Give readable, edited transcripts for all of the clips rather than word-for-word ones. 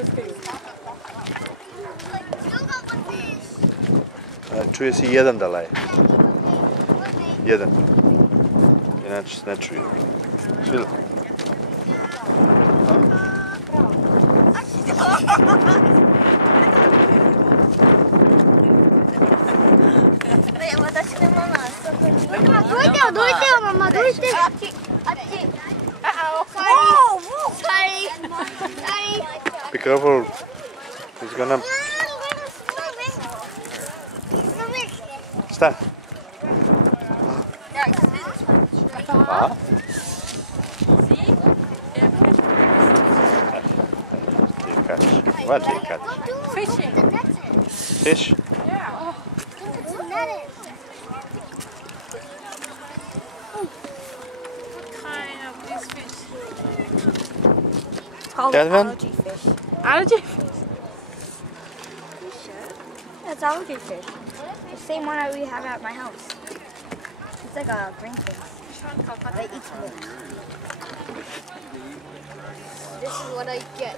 prskaju. Čuje se jedan da laje. Jedan. Inače se ne čuje. Čuli? Dojte, mama, dojte. Be careful. He's gonna... Šta? Pa? What do you catch? Fishing. Fish? Yeah. What kind of this fish? It's called That one? algae fish. Algae fish. It's algae fish. The same one that we have at my house. It's like a green thing. They eat it. This is what I get.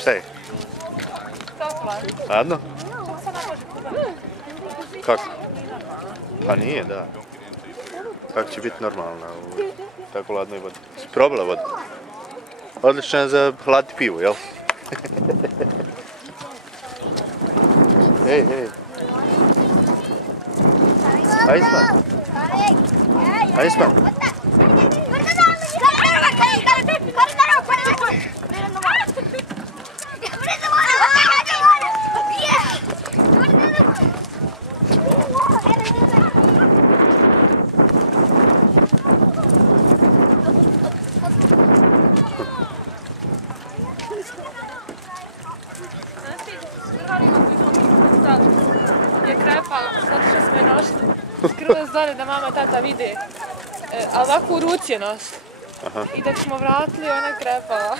Šta je? Topla. Ladno? Čak sad ne može kubati. Kako? Pa nije, da. Kako će biti normalna u tako ladnoj vodi? Si probala vodu? Odlična je za hladiti pivu, jel? Hej, hej. Iceman. Iceman. Je krepala, zato što smo je nošli. Skroz dole da mama i tata vide. A ovako u ruci je nosi. I dok smo vratili, ona je krepala.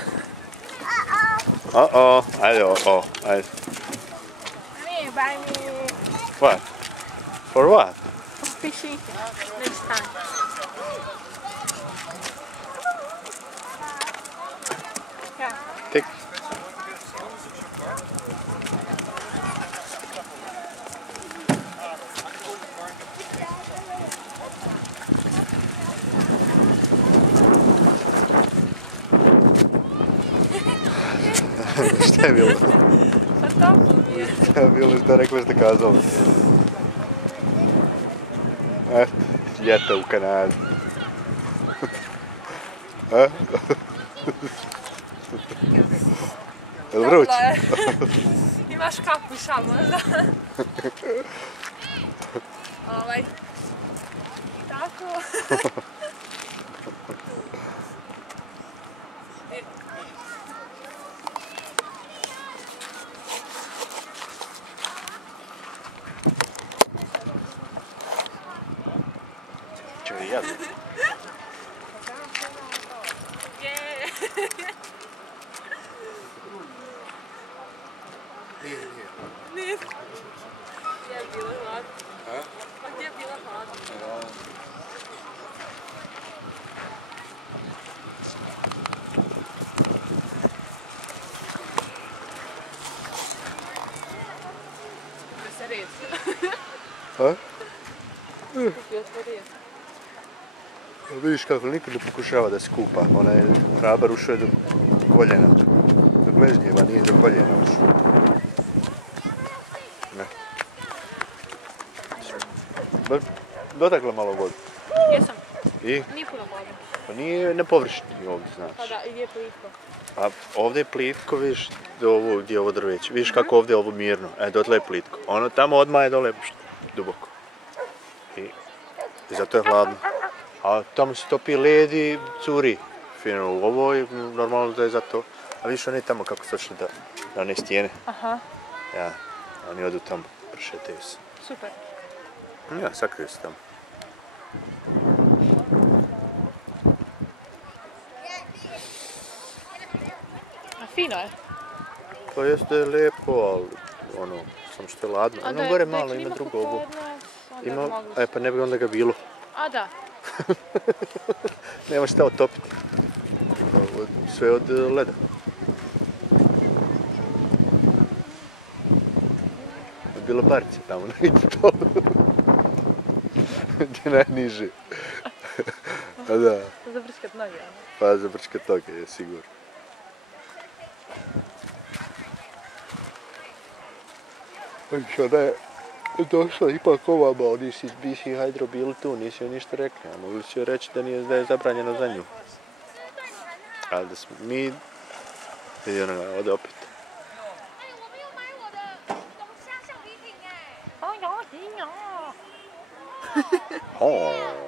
Ajde, ajde. Me, buy me What? For what? fishing next time. Yeah. Take. Šta je bilo? Pa toplo mi je. Šta je bilo, šta rekla, šta kazala? Ljeta u Kanadi. Je li vruć? Toplo je. Imaš kapu šal možda. Tako. Čuj, jadno. Nije. Gdje je bilo hladno? Pa gdje je bilo hladno? Da se resi. Kupio se res. Vidiš kako niko ne pokušava da se kupa. Ona je hrabar ušao je do koljena. Do gležnjeva, nije do koljena ušao. Ne. Dotakla malo vodu. Jesam. I? Nije puno vode. Pa nije na površini ovdje, znači. Pa da, i je plitko. A ovdje je plitko, vidiš, gdje je ovo drveće. Vidiš kako ovdje je ovo mirno. Dotle je plitko. Ono tamo odmah je dole duboko. I zato je hladno. A tamo se topi led i curi. Fino, u ovoj, normalno da je zato. A vidiš oni tamo kako su došli na one stijene. Aha. Ja, oni odu tamo, prošetaju se. Super. Ja, sakriju se tamo. A fino je. To jeste lijepo, ali ono, samo što je ladno. Ono gore malo ima drugo ovo. Ima, pa ne bi onda ga bilo. A da. Nema šta otopiti. Sve od leda. bilo parče tamo, negdje to. Gdje najniži. A da. Za brčkat noge. Pa za brčkat noge je sigurno. Ona je došla ipak ovamo, oni si bisi hajdro bili tu, nisi joj ništa rekli, a mogli su joj reći da je zabranjeno za nju. Ali da smo mi... Vidi ona ode opet. Oh.